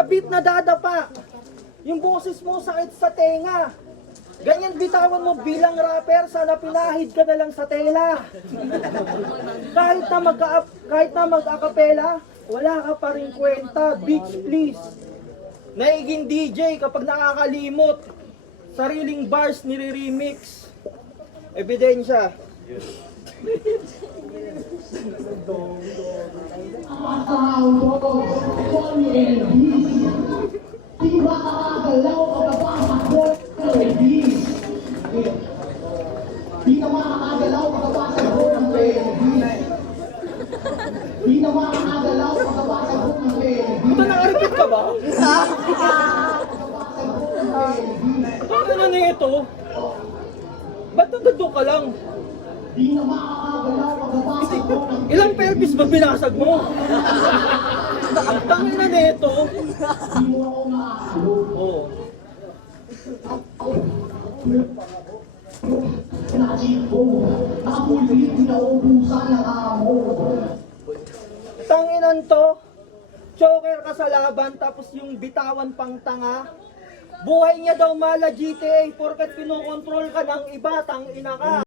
Beat na dadapa. Yung boses mo sakit sa tenga. Ganyan bitawan mo bilang rapper, sana pinahid ka na lang sa tela. Kahit na mag-akapela, wala ka pa rin kwenta, bitch please. Naiging DJ kapag nakakalimot, sariling bars nire-remix. Ebidensya. Di ba kakagalaw pagkapasok ko ng ladies? Di na makakagalaw pagkapasok ko ng ladies. Di na makakagalaw pagkapasok ko ng ladies. Ito nakaripit ka ba? Ano na ito? Ba't nagdadok ka lang? Di na makakagalaw pagkapasok ko ng Ilang pelvis ba binasag mo? Tangin na nito. Di mo ako maakalo. Oo. Najib ko, nakapulit pinaubusan ng amo. Tanginan to. Choker ka sa laban tapos yung bitawan pang tanga. Buhay niya daw mala GTA porket pinokontrol ka ng iba, tangina ka.